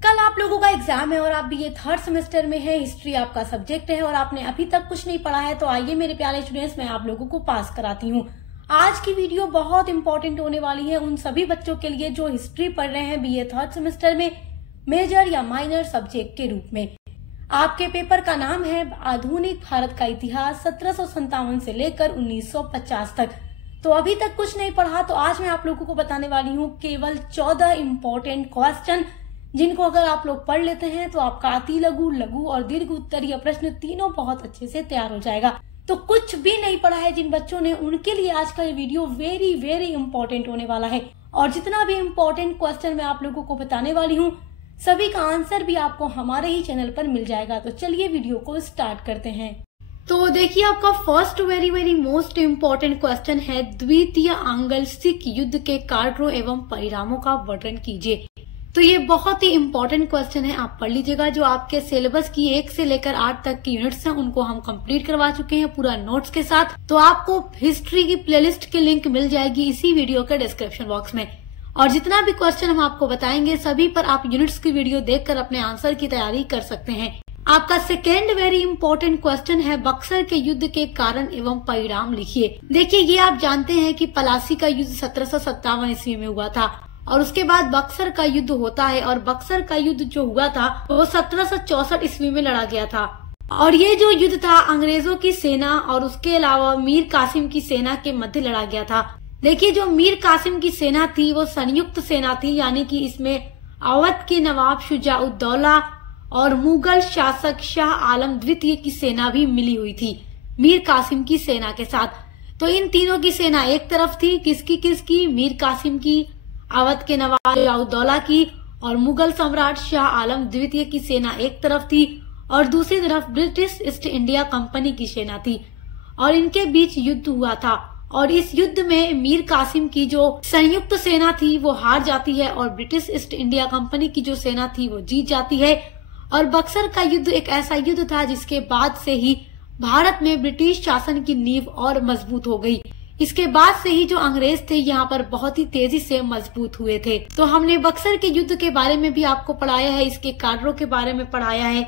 कल आप लोगों का एग्जाम है और आप बीए थर्ड सेमेस्टर में है, हिस्ट्री आपका सब्जेक्ट है और आपने अभी तक कुछ नहीं पढ़ा है, तो आइए मेरे प्यारे स्टूडेंट्स, मैं आप लोगों को पास कराती हूँ। आज की वीडियो बहुत इंपॉर्टेंट होने वाली है उन सभी बच्चों के लिए जो हिस्ट्री पढ़ रहे हैं बीए थर्ड सेमेस्टर में मेजर या माइनर सब्जेक्ट के रूप में। आपके पेपर का नाम है आधुनिक भारत का इतिहास 1757 से लेकर 1950 तक। तो अभी तक कुछ नहीं पढ़ा, तो आज मैं आप लोगों को बताने वाली हूँ केवल 14 इम्पोर्टेंट क्वेश्चन, जिनको अगर आप लोग पढ़ लेते हैं तो आपका अति लघु, लघु और दीर्घ उत्तरीय प्रश्न तीनों बहुत अच्छे से तैयार हो जाएगा। तो कुछ भी नहीं पढ़ा है जिन बच्चों ने, उनके लिए आज का ये वीडियो वेरी वेरी इंपॉर्टेंट होने वाला है। और जितना भी इम्पोर्टेंट क्वेश्चन मैं आप लोगों को बताने वाली हूँ, सभी का आंसर भी आपको हमारे ही चैनल पर मिल जाएगा। तो चलिए वीडियो को स्टार्ट करते हैं। तो देखिए, आपका first very very most important question है, द्वितीय आंग्ल सिख युद्ध के कारणों एवं परिणामों का वर्णन कीजिए। तो ये बहुत ही इम्पोर्टेंट क्वेश्चन है, आप पढ़ लीजिएगा। जो आपके सिलेबस की 1 से लेकर 8 तक की यूनिट्स हैं, उनको हम कंप्लीट करवा चुके हैं पूरा नोट्स के साथ। तो आपको हिस्ट्री की प्लेलिस्ट की लिंक मिल जाएगी इसी वीडियो के डिस्क्रिप्शन बॉक्स में। और जितना भी क्वेश्चन हम आपको बताएंगे, सभी पर आप यूनिट्स की वीडियो देखकर अपने आंसर की तैयारी कर सकते हैं। आपका सेकेंड वेरी इंपॉर्टेंट क्वेश्चन है, बक्सर के युद्ध के कारण एवं परिणाम लिखिए। देखिए, ये आप जानते हैं कि पलासी का युद्ध 1757 ईस्वी में हुआ था और उसके बाद बक्सर का युद्ध होता है। और बक्सर का युद्ध जो हुआ था वो 1764 ईस्वी में लड़ा गया था। और ये जो युद्ध था अंग्रेजों की सेना और उसके अलावा मीर कासिम की सेना के मध्य लड़ा गया था। देखिए, जो मीर कासिम की सेना थी वो संयुक्त सेना थी, यानी कि इसमें अवध के नवाब शुजा-उद-दौला और मुगल शासक शाह आलम द्वितीय की सेना भी मिली हुई थी मीर कासिम की सेना के साथ। तो इन तीनों की सेना एक तरफ थी, किसकी? मीर कासिम की, अवध के नवाब शुजा-उद-दौला की और मुगल सम्राट शाह आलम द्वितीय की सेना एक तरफ थी और दूसरी तरफ ब्रिटिश ईस्ट इंडिया कंपनी की सेना थी। और इनके बीच युद्ध हुआ था और इस युद्ध में मीर कासिम की जो संयुक्त सेना थी वो हार जाती है और ब्रिटिश ईस्ट इंडिया कंपनी की जो सेना थी वो जीत जाती है। और बक्सर का युद्ध एक ऐसा युद्ध था जिसके बाद से ही भारत में ब्रिटिश शासन की नींव और मजबूत हो गई। इसके बाद से ही जो अंग्रेज थे यहाँ पर बहुत ही तेजी से मजबूत हुए थे। तो हमने बक्सर के युद्ध के बारे में भी आपको पढ़ाया है, इसके कारणों के बारे में पढ़ाया है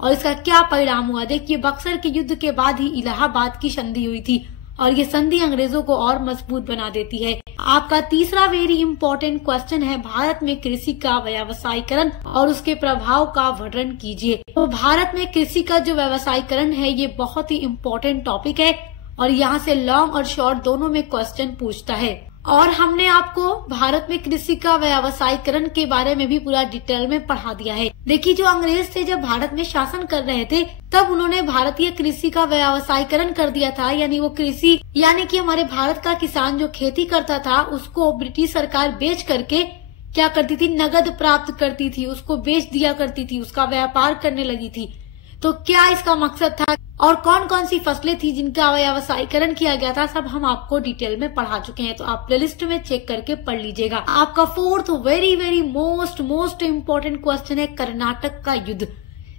और इसका क्या परिणाम हुआ। देखिए, बक्सर के युद्ध के बाद ही इलाहाबाद की संधि हुई थी और ये संधि अंग्रेजों को और मजबूत बना देती है। आपका तीसरा वेरी इंपॉर्टेंट क्वेश्चन है, भारत में कृषि का व्यावसायीकरण और उसके प्रभाव का वर्णन कीजिए। तो भारत में कृषि का जो व्यावसायीकरण है ये बहुत ही इम्पोर्टेंट टॉपिक है और यहाँ से लॉन्ग और शॉर्ट दोनों में क्वेश्चन पूछता है। और हमने आपको भारत में कृषि का व्यावसायीकरण के बारे में भी पूरा डिटेल में पढ़ा दिया है। देखिए, जो अंग्रेज थे जब भारत में शासन कर रहे थे तब उन्होंने भारतीय कृषि का व्यावसायीकरण कर दिया था। यानी वो कृषि, यानी कि हमारे भारत का किसान जो खेती करता था उसको ब्रिटिश सरकार बेच करके क्या करती थी, नगद प्राप्त करती थी, उसको बेच दिया करती थी, उसका व्यापार करने लगी थी। तो क्या इसका मकसद था और कौन कौन सी फसलें थी जिनका व्यावसायीकरण किया गया था, सब हम आपको डिटेल में पढ़ा चुके हैं। तो आप प्लेलिस्ट में चेक करके पढ़ लीजिएगा। आपका fourth very very most important question है, कर्नाटक का युद्ध।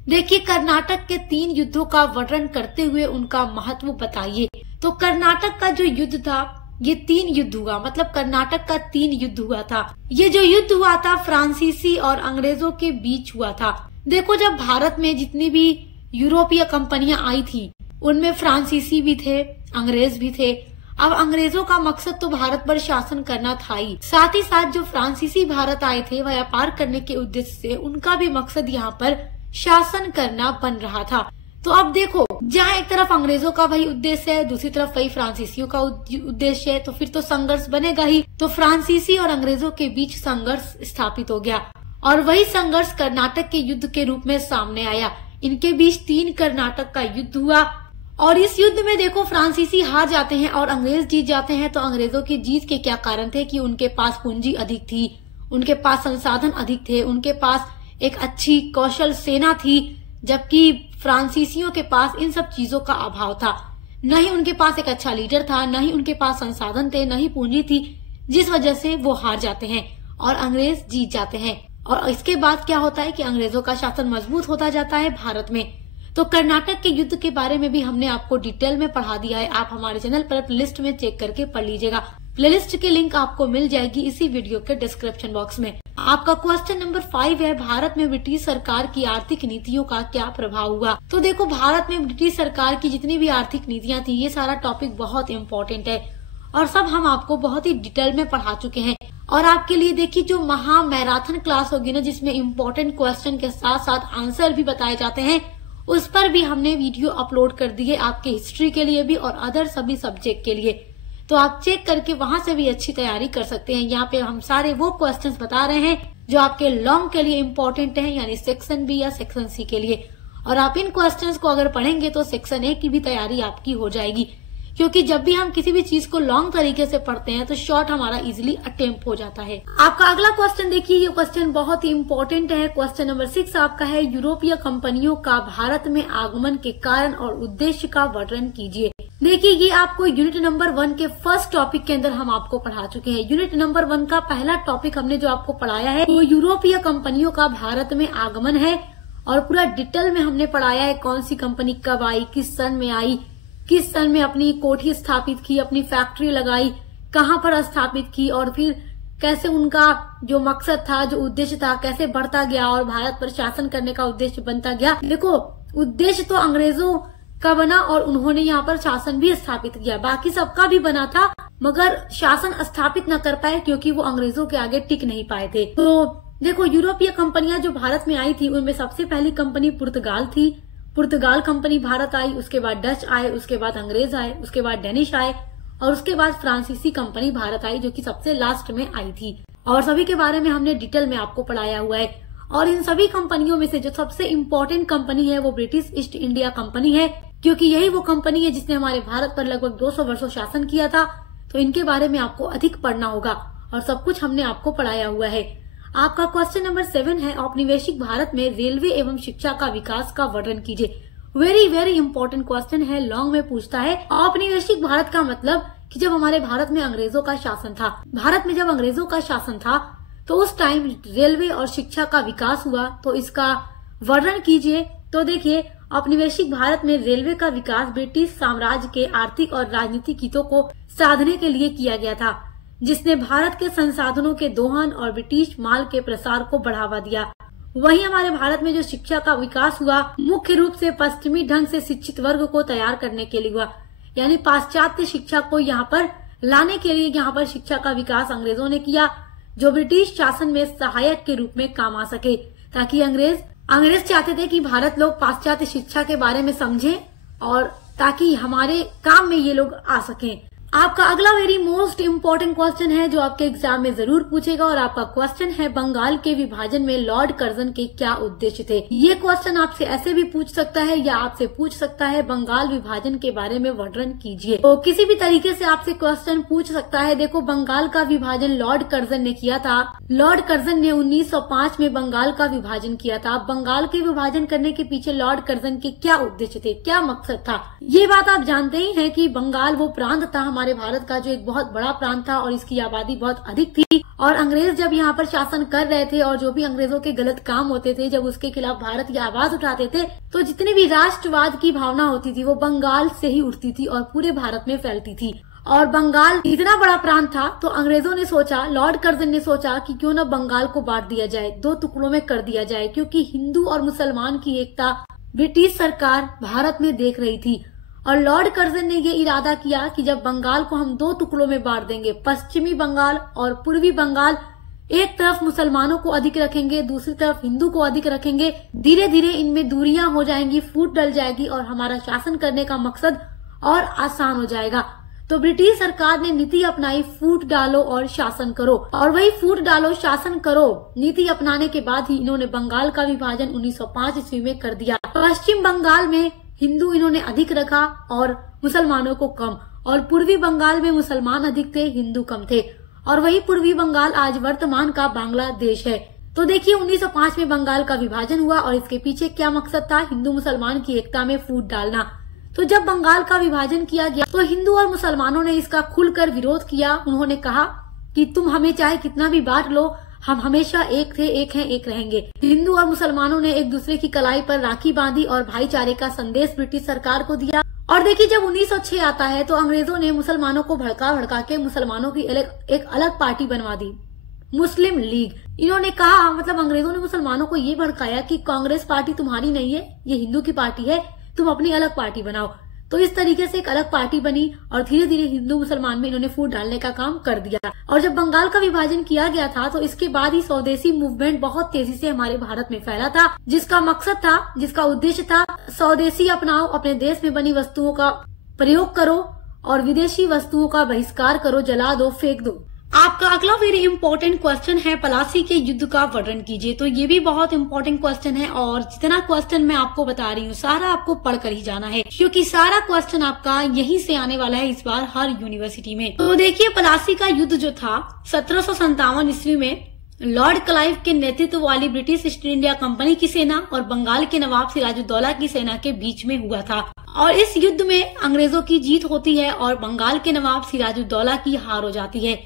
देखिए, कर्नाटक के 3 युद्धों का वर्णन करते हुए उनका महत्व बताइए। तो कर्नाटक का जो युद्ध था ये 3 युद्ध हुआ, मतलब कर्नाटक का 3 युद्ध हुआ था। ये जो युद्ध हुआ था फ्रांसीसी और अंग्रेजों के बीच हुआ था। देखो, जब भारत में जितनी भी यूरोपीय कंपनियां आई थी उनमें फ्रांसीसी भी थे, अंग्रेज भी थे। अब अंग्रेजों का मकसद तो भारत पर शासन करना था ही, साथ ही साथ जो फ्रांसीसी भारत आए थे व्यापार करने के उद्देश्य से, उनका भी मकसद यहाँ पर शासन करना बन रहा था। तो अब देखो, जहाँ एक तरफ अंग्रेजों का वही उद्देश्य है, दूसरी तरफ वही फ्रांसीसियों का उद्देश्य है, तो फिर तो संघर्ष बनेगा ही। तो फ्रांसीसी और अंग्रेजों के बीच संघर्ष स्थापित हो गया और वही संघर्ष कर्नाटक के युद्ध के रूप में सामने आया। इनके बीच 3 कर्नाटक का युद्ध हुआ और इस युद्ध में देखो, फ्रांसीसी हार जाते हैं और अंग्रेज जीत जाते हैं। तो अंग्रेजों की जीत के क्या कारण थे कि उनके पास पूंजी अधिक थी, उनके पास संसाधन अधिक थे, उनके पास एक अच्छी कौशल सेना थी, जबकि फ्रांसीसियों के पास इन सब चीजों का अभाव था। न ही उनके पास एक अच्छा लीडर था, न ही उनके पास संसाधन थे, न ही पूंजी थी, जिस वजह से वो हार जाते हैं और अंग्रेज जीत जाते हैं। और इसके बाद क्या होता है कि अंग्रेजों का शासन मजबूत होता जाता है भारत में। तो कर्नाटक के युद्ध के बारे में भी हमने आपको डिटेल में पढ़ा दिया है। आप हमारे चैनल पर प्लेलिस्ट में चेक करके पढ़ लीजिएगा। प्लेलिस्ट की लिंक आपको मिल जाएगी इसी वीडियो के डिस्क्रिप्शन बॉक्स में। आपका क्वेश्चन नंबर 5 है, भारत में ब्रिटिश सरकार की आर्थिक नीतियों का क्या प्रभाव हुआ। तो देखो, भारत में ब्रिटिश सरकार की जितनी भी आर्थिक नीतियां थी, ये सारा टॉपिक बहुत इम्पोर्टेंट है और सब हम आपको बहुत ही डिटेल में पढ़ा चुके हैं। और आपके लिए देखिए जो महा मैराथन क्लास होगी ना, जिसमें इम्पोर्टेंट क्वेश्चन के साथ साथ आंसर भी बताए जाते हैं, उस पर भी हमने वीडियो अपलोड कर दी है आपके हिस्ट्री के लिए भी और अदर सभी सब्जेक्ट के लिए। तो आप चेक करके वहां से भी अच्छी तैयारी कर सकते हैं। यहाँ पे हम सारे वो क्वेश्चंस बता रहे हैं जो आपके लॉन्ग के लिए इम्पोर्टेंट हैं, यानी सेक्शन बी या सेक्शन सी के लिए। और आप इन क्वेश्चंस को अगर पढ़ेंगे तो सेक्शन ए की भी तैयारी आपकी हो जाएगी, क्योंकि जब भी हम किसी भी चीज को लॉन्ग तरीके से पढ़ते हैं तो शॉर्ट हमारा इजीली अटेम्प्ट हो जाता है। आपका अगला क्वेश्चन देखिए, ये क्वेश्चन बहुत ही इम्पोर्टेंट है। क्वेश्चन नंबर 6 आपका है, यूरोपीय कंपनियों का भारत में आगमन के कारण और उद्देश्य का वर्णन कीजिए। देखिए, ये आपको यूनिट नंबर 1 के फर्स्ट टॉपिक के अंदर हम आपको पढ़ा चुके हैं। यूनिट नंबर 1 का पहला टॉपिक हमने जो आपको पढ़ाया है वो यूरोपीय कंपनियों का भारत में आगमन है और पूरा डिटेल में हमने पढ़ाया है कौन सी कंपनी कब आई, किस सन में आई, किस सन में अपनी कोठी स्थापित की, अपनी फैक्ट्री लगाई, कहाँ पर स्थापित की और फिर कैसे उनका जो मकसद था, जो उद्देश्य था, कैसे बढ़ता गया और भारत पर शासन करने का उद्देश्य बनता गया। देखो, उद्देश्य तो अंग्रेजों का बना और उन्होंने यहाँ पर शासन भी स्थापित किया, बाकी सबका भी बना था, मगर शासन स्थापित न कर पाए क्योंकि वो अंग्रेजों के आगे टिक नहीं पाए थे। तो देखो, यूरोपीय कंपनियां जो भारत में आई थी उनमें सबसे पहली कंपनी पुर्तगाल थी। पुर्तगाल कंपनी भारत आई, उसके बाद डच आए, उसके बाद अंग्रेज आए, उसके बाद डेनिश आए और उसके बाद फ्रांसीसी कंपनी भारत आई जो कि सबसे लास्ट में आई थी। और सभी के बारे में हमने डिटेल में आपको पढ़ाया हुआ है। और इन सभी कंपनियों में से जो सबसे इम्पोर्टेंट कंपनी है वो ब्रिटिश ईस्ट इंडिया कंपनी है, क्योंकि यही वो कंपनी है जिसने हमारे भारत पर लगभग 200 वर्षों शासन किया था। तो इनके बारे में आपको अधिक पढ़ना होगा और सब कुछ हमने आपको पढ़ाया हुआ है। आपका क्वेश्चन नंबर 7 है, औपनिवेशिक भारत में रेलवे एवं शिक्षा का विकास का वर्णन कीजिए। वेरी वेरी इंपॉर्टेंट क्वेश्चन है, लॉन्ग में पूछता है। औपनिवेशिक भारत का मतलब कि जब हमारे भारत में अंग्रेजों का शासन था, भारत में जब अंग्रेजों का शासन था तो उस टाइम रेलवे और शिक्षा का विकास हुआ, तो इसका वर्णन कीजिए। तो देखिए, औपनिवेशिक भारत में रेलवे का विकास ब्रिटिश साम्राज्य के आर्थिक और राजनीतिक हितों को साधने के लिए किया गया था, जिसने भारत के संसाधनों के दोहन और ब्रिटिश माल के प्रसार को बढ़ावा दिया। वहीं हमारे भारत में जो शिक्षा का विकास हुआ मुख्य रूप से पश्चिमी ढंग से शिक्षित वर्ग को तैयार करने के लिए हुआ, यानी पाश्चात्य शिक्षा को यहाँ पर लाने के लिए यहाँ पर शिक्षा का विकास अंग्रेजों ने किया, जो ब्रिटिश शासन में सहायक के रूप में काम आ सके, ताकि अंग्रेज चाहते थे कि भारत लोग पाश्चात्य शिक्षा के बारे में समझें और ताकि हमारे काम में ये लोग आ सकें। आपका अगला वेरी मोस्ट इम्पोर्टेंट क्वेश्चन है जो आपके एग्जाम में जरूर पूछेगा और आपका क्वेश्चन है, बंगाल के विभाजन में लॉर्ड कर्जन के क्या उद्देश्य थे। ये क्वेश्चन आपसे ऐसे भी पूछ सकता है या आपसे पूछ सकता है, बंगाल विभाजन के बारे में वर्णन कीजिए। तो किसी भी तरीके से आपसे क्वेश्चन पूछ सकता है। देखो, बंगाल का विभाजन लॉर्ड कर्जन ने किया था। लॉर्ड कर्जन ने 1905 में बंगाल का विभाजन किया था। बंगाल के विभाजन करने के पीछे लॉर्ड कर्जन के क्या उद्देश्य थे, क्या मकसद था, ये बात आप जानते ही हैं कि बंगाल वो प्रांत था हमारे भारत का जो एक बहुत बड़ा प्रांत था और इसकी आबादी बहुत अधिक थी। और अंग्रेज जब यहाँ पर शासन कर रहे थे और जो भी अंग्रेजों के गलत काम होते थे, जब उसके खिलाफ भारत की आवाज उठाते थे, तो जितनी भी राष्ट्रवाद की भावना होती थी वो बंगाल से ही उठती थी और पूरे भारत में फैलती थी। और बंगाल इतना बड़ा प्रांत था तो अंग्रेजों ने सोचा, लॉर्ड कर्जन ने सोचा कि क्यों न बंगाल को बांट दिया जाए, 2 टुकड़ों में कर दिया जाए, क्योंकि हिंदू और मुसलमान की एकता ब्रिटिश सरकार भारत में देख रही थी। और लॉर्ड कर्जन ने ये इरादा किया कि जब बंगाल को हम 2 टुकड़ों में बांट देंगे, पश्चिमी बंगाल और पूर्वी बंगाल, एक तरफ मुसलमानों को अधिक रखेंगे, दूसरी तरफ हिंदू को अधिक रखेंगे, धीरे धीरे इनमें दूरियां हो जाएंगी, फूट डल जाएगी और हमारा शासन करने का मकसद और आसान हो जाएगा। तो ब्रिटिश सरकार ने नीति अपनाई, फूट डालो और शासन करो। और वही फूट डालो शासन करो नीति अपनाने के बाद ही इन्होंने बंगाल का विभाजन 1905 ईस्वी में कर दिया। पश्चिम बंगाल में हिंदू इन्होंने अधिक रखा और मुसलमानों को कम, और पूर्वी बंगाल में मुसलमान अधिक थे, हिंदू कम थे। और वही पूर्वी बंगाल आज वर्तमान का बांग्लादेश है। तो देखिए, 1905 में बंगाल का विभाजन हुआ और इसके पीछे क्या मकसद था, हिंदू मुसलमान की एकता में फूट डालना। तो जब बंगाल का विभाजन किया गया तो हिंदू और मुसलमानों ने इसका खुलकर विरोध किया। उन्होंने कहा कि तुम हमें चाहे कितना भी बांट लो, हम हमेशा एक थे, एक हैं, एक रहेंगे। हिंदू और मुसलमानों ने एक दूसरे की कलाई पर राखी बांधी और भाईचारे का संदेश ब्रिटिश सरकार को दिया। और देखिए, जब 1906 आता है तो अंग्रेजों ने मुसलमानों को भड़का भड़का के मुसलमानों की एक अलग पार्टी बनवा दी। मुस्लिम लीग। इन्होंने कहा, मतलब अंग्रेजों ने मुसलमानों को ये भड़काया कि कांग्रेस पार्टी तुम्हारी नहीं है, ये हिंदू की पार्टी है, तुम अपनी अलग पार्टी बनाओ। तो इस तरीके से एक अलग पार्टी बनी और धीरे धीरे हिंदू मुसलमान में इन्होंने फूट डालने का काम कर दिया। और जब बंगाल का विभाजन किया गया था तो इसके बाद ही स्वदेशी मूवमेंट बहुत तेजी से हमारे भारत में फैला था, जिसका मकसद था, जिसका उद्देश्य था, स्वदेशी अपनाओ, अपने देश में बनी वस्तुओं का प्रयोग करो और विदेशी वस्तुओं का बहिष्कार करो, जला दो, फेंक दो। आपका अगला वेरी इंपॉर्टेंट क्वेश्चन है, प्लासी के युद्ध का वर्णन कीजिए। तो ये भी बहुत इंपॉर्टेंट क्वेश्चन है और जितना क्वेश्चन मैं आपको बता रही हूँ सारा आपको पढ़कर ही जाना है, क्योंकि सारा क्वेश्चन आपका यहीं से आने वाला है इस बार हर यूनिवर्सिटी में। तो देखिए, प्लासी का युद्ध जो था 1757 ईस्वी में लॉर्ड क्लाइव के नेतृत्व वाली ब्रिटिश ईस्ट इंडिया कंपनी की सेना और बंगाल के नवाब सिराजुद्दौला की सेना के बीच में हुआ था। और इस युद्ध में अंग्रेजों की जीत होती है और बंगाल के नवाब सिराजुद्दौला की हार हो जाती है।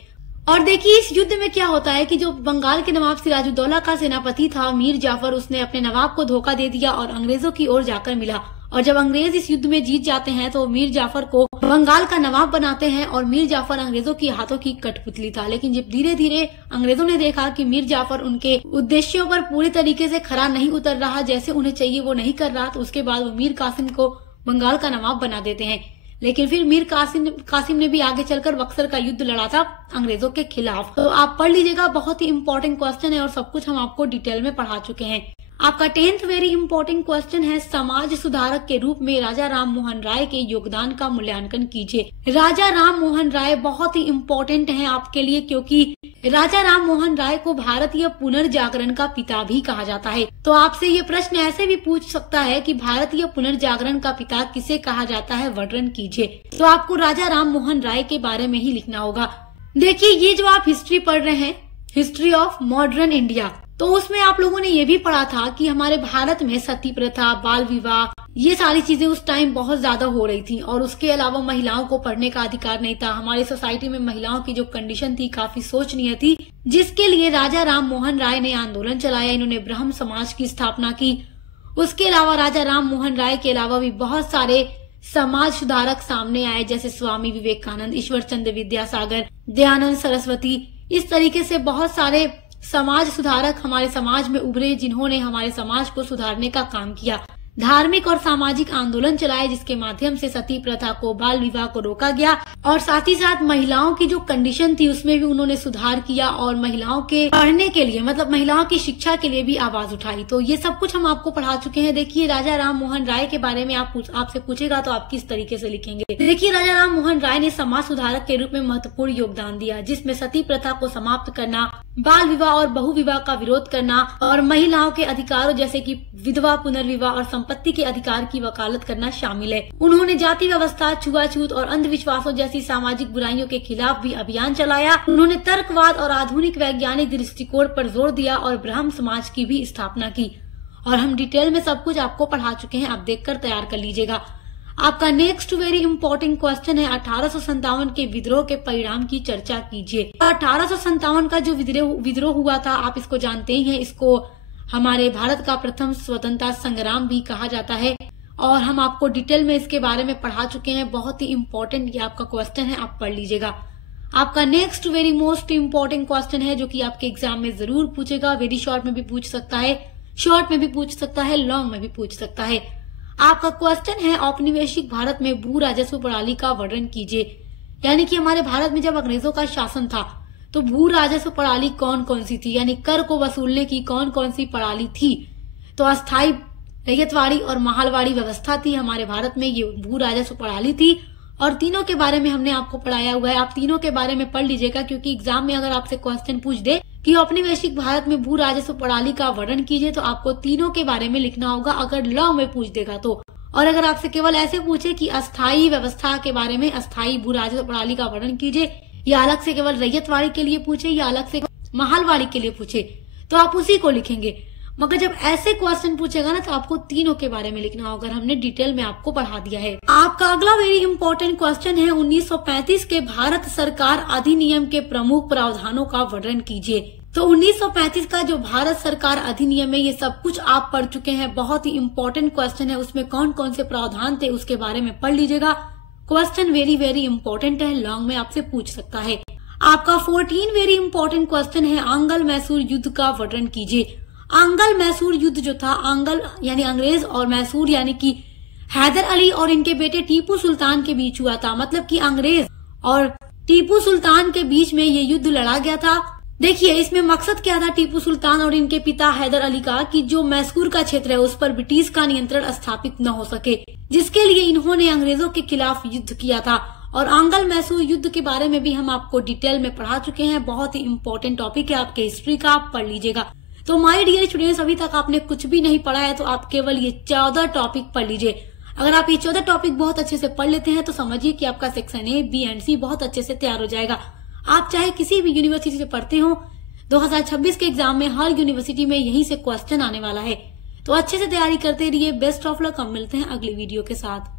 और देखिए, इस युद्ध में क्या होता है कि जो बंगाल के नवाब सिराजुद्दौला का सेनापति था मीर जाफर, उसने अपने नवाब को धोखा दे दिया और अंग्रेजों की ओर जाकर मिला। और जब अंग्रेज इस युद्ध में जीत जाते हैं तो मीर जाफर को बंगाल का नवाब बनाते हैं और मीर जाफर अंग्रेजों की हाथों की कठपुतली था। लेकिन जब धीरे धीरे अंग्रेजों ने देखा कि मीर जाफर उनके उद्देश्यों पर पूरी तरीके से खरा नहीं उतर रहा, जैसे उन्हें चाहिए वो नहीं कर रहा, तो उसके बाद वो मीर कासिम को बंगाल का नवाब बना देते हैं। लेकिन फिर मीर कासिम ने भी आगे चलकर बक्सर का युद्ध लड़ा था अंग्रेजों के खिलाफ। तो आप पढ़ लीजिएगा, बहुत ही इंपॉर्टेंट क्वेश्चन है और सब कुछ हम आपको डिटेल में पढ़ा चुके हैं। आपका 10th वेरी इंपॉर्टेंट क्वेश्चन है, समाज सुधारक के रूप में राजा राम मोहन राय के योगदान का मूल्यांकन कीजिए। राजा राम मोहन राय बहुत ही इम्पोर्टेंट हैं आपके लिए, क्योंकि राजा राम मोहन राय को भारतीय पुनर्जागरण का पिता भी कहा जाता है। तो आपसे ये प्रश्न ऐसे भी पूछ सकता है कि भारतीय पुनर्जागरण का पिता किसे कहा जाता है, वर्णन कीजिए। तो आपको राजा राम मोहन राय के बारे में ही लिखना होगा। देखिए, ये जो आप हिस्ट्री पढ़ रहे हैं, हिस्ट्री ऑफ मॉडर्न इंडिया, तो उसमें आप लोगों ने ये भी पढ़ा था कि हमारे भारत में सती प्रथा, बाल विवाह, ये सारी चीजें उस टाइम बहुत ज्यादा हो रही थी। और उसके अलावा महिलाओं को पढ़ने का अधिकार नहीं था। हमारी सोसाइटी में महिलाओं की जो कंडीशन थी काफी शोचनीय थी, जिसके लिए राजा राम मोहन राय ने आंदोलन चलाया। इन्होंने ब्रह्म समाज की स्थापना की। उसके अलावा राजा राम मोहन राय के अलावा भी बहुत सारे समाज सुधारक सामने आए, जैसे स्वामी विवेकानंद, ईश्वर चंद्र विद्यासागर, दयानंद सरस्वती। इस तरीके से बहुत सारे समाज सुधारक हमारे समाज में उभरे, जिन्होंने हमारे समाज को सुधारने का काम किया। धार्मिक और सामाजिक आंदोलन चलाए, जिसके माध्यम से सती प्रथा को, बाल विवाह को रोका गया। और साथ ही साथ महिलाओं की जो कंडीशन थी उसमें भी उन्होंने सुधार किया और महिलाओं के पढ़ने के लिए, मतलब महिलाओं की शिक्षा के लिए भी आवाज उठाई। तो ये सब कुछ हम आपको पढ़ा चुके हैं। देखिए, राजा राम मोहन राय के बारे में आपसे पूछेगा तो आप किस तरीके से लिखेंगे। देखिए, राजा राम मोहन राय ने समाज सुधारक के रूप में महत्वपूर्ण योगदान दिया, जिसमें सती प्रथा को समाप्त करना, बाल विवाह और बहु विवाह का विरोध करना और महिलाओं के अधिकारों जैसे कि विधवा पुनर्विवाह और संपत्ति के अधिकार की वकालत करना शामिल है। उन्होंने जाति व्यवस्था, छुआछूत और अंधविश्वासों जैसी सामाजिक बुराइयों के खिलाफ भी अभियान चलाया। उन्होंने तर्कवाद और आधुनिक वैज्ञानिक दृष्टिकोण पर जोर दिया और ब्रह्म समाज की भी स्थापना की। और हम डिटेल में सब कुछ आपको पढ़ा चुके हैं, आप देखकर तैयार कर लीजिएगा। आपका नेक्स्ट वेरी इंपॉर्टेंट क्वेश्चन है, 1857 के विद्रोह के परिणाम की चर्चा कीजिए। 1857 का जो विद्रोह हुआ था, आप इसको जानते ही हैं। इसको हमारे भारत का प्रथम स्वतंत्रता संग्राम भी कहा जाता है और हम आपको डिटेल में इसके बारे में पढ़ा चुके हैं। बहुत ही इंपॉर्टेंट ये आपका क्वेश्चन है, आप पढ़ लीजिएगा। आपका next very most important question है, जो कि आपके एग्जाम में जरूर पूछेगा। वेरी शॉर्ट में भी पूछ सकता है, शॉर्ट में भी पूछ सकता है, लॉन्ग में भी पूछ सकता है। आपका क्वेश्चन है, औपनिवेशिक भारत में भू राजस्व प्रणाली का वर्णन कीजिए। यानी कि हमारे भारत में जब अंग्रेजों का शासन था तो भू राजस्व प्रणाली कौन कौन सी थी, यानी कर को वसूलने की कौन कौन सी प्रणाली थी। तो अस्थायी, रैयतवाड़ी और महालवाड़ी व्यवस्था थी हमारे भारत में, ये भू राजस्व प्रणाली थी। और तीनों के बारे में हमने आपको पढ़ाया हुआ है, आप तीनों के बारे में पढ़ लीजिएगा, क्योंकि एग्जाम में अगर आपसे क्वेश्चन पूछ दे कि औपनिवेशिक भारत में भू राजस्व प्रणाली का वर्णन कीजिए, तो आपको तीनों के बारे में लिखना होगा, अगर लॉन्ग में पूछ देगा तो। और अगर आपसे केवल ऐसे पूछे कि अस्थायी व्यवस्था के बारे में, अस्थायी भू राजस्व प्रणाली का वर्णन कीजिए, या अलग से केवल रैयतवाड़ी के लिए पूछे या अलग से महालवाड़ी के लिए पूछे, तो आप उसी को लिखेंगे। मगर जब ऐसे क्वेश्चन पूछेगा ना, तो आपको तीनों के बारे में लिखना होगा। हमने डिटेल में आपको पढ़ा दिया है। आपका अगला वेरी इंपॉर्टेंट क्वेश्चन है, 1935 के भारत सरकार अधिनियम के प्रमुख प्रावधानों का वर्णन कीजिए। तो 1935 का जो भारत सरकार अधिनियम है, ये सब कुछ आप पढ़ चुके हैं। बहुत ही इंपॉर्टेंट क्वेश्चन है, उसमें कौन कौन से प्रावधान थे उसके बारे में पढ़ लीजिएगा। क्वेश्चन वेरी वेरी इंपॉर्टेंट है, लॉन्ग में आपसे पूछ सकता है। आपका 14 वेरी इंपॉर्टेंट क्वेश्चन है, आंगल मैसूर युद्ध का वर्णन कीजिए। आंगल मैसूर युद्ध जो था, आंगल यानी अंग्रेज और मैसूर यानी कि हैदर अली और इनके बेटे टीपू सुल्तान के बीच हुआ था। मतलब कि अंग्रेज और टीपू सुल्तान के बीच में ये युद्ध लड़ा गया था। देखिए इसमें मकसद क्या था टीपू सुल्तान और इनके पिता हैदर अली का, कि जो मैसूर का क्षेत्र है उस पर ब्रिटिश का नियंत्रण स्थापित न हो सके, जिसके लिए इन्होंने अंग्रेजों के खिलाफ युद्ध किया था। और आंगल मैसूर युद्ध के बारे में भी हम आपको डिटेल में पढ़ा चुके हैं। बहुत ही इंपॉर्टेंट टॉपिक है आपके हिस्ट्री का, आप पढ़ लीजिएगा। तो माय डियर स्टूडेंट्स, अभी तक आपने कुछ भी नहीं पढ़ा है तो आप केवल ये 14 टॉपिक पढ़ लीजिए। अगर आप ये 14 टॉपिक बहुत अच्छे से पढ़ लेते हैं तो समझिए कि आपका सेक्शन ए, बी एंड सी बहुत अच्छे से तैयार हो जाएगा। आप चाहे किसी भी यूनिवर्सिटी से पढ़ते हो, 2026 के एग्जाम में हर यूनिवर्सिटी में यहीं से क्वेश्चन आने वाला है। तो अच्छे से तैयारी करते रहिए। Best of luck. हम मिलते हैं अगली वीडियो के साथ।